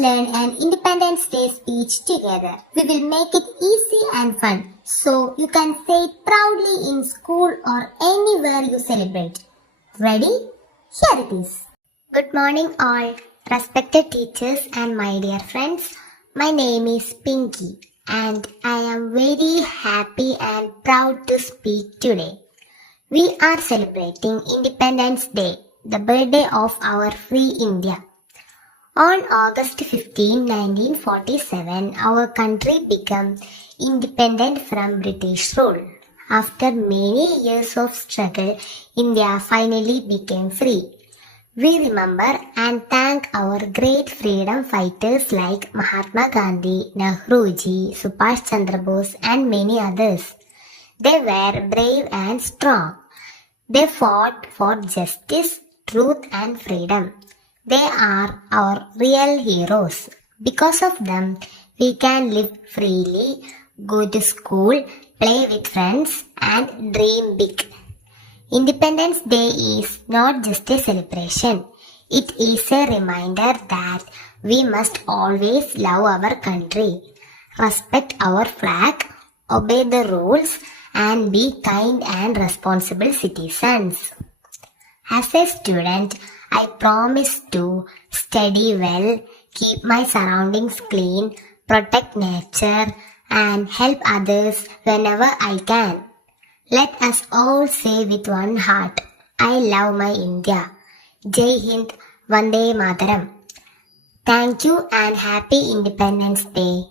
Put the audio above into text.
learn an Independence Day speech together. We will make it easy and fun, so you can say it proudly in school or anywhere you celebrate. Ready? Here it is. Good morning all, respected teachers and my dear friends. My name is Pinky and I am very happy and proud to speak today. We are celebrating Independence Day, the birthday of our free India. On August 15, 1947, our country became independent from British rule. After many years of struggle, India finally became free. We remember and thank our great freedom fighters like Mahatma Gandhi, Nehruji, Subhash Chandra Bose and many others. They were brave and strong. They fought for justice, truth and freedom. They are our real heroes. Because of them, we can live freely, go to school, play with friends and dream big. Independence Day is not just a celebration. It is a reminder that we must always love our country, respect our flag, obey the rules, and be kind and responsible citizens. As a student, I promise to study well, keep my surroundings clean, protect nature, and help others whenever I can. Let us all say with one heart, I love my India. Jai Hind, Vande Mataram. Thank you and happy Independence Day.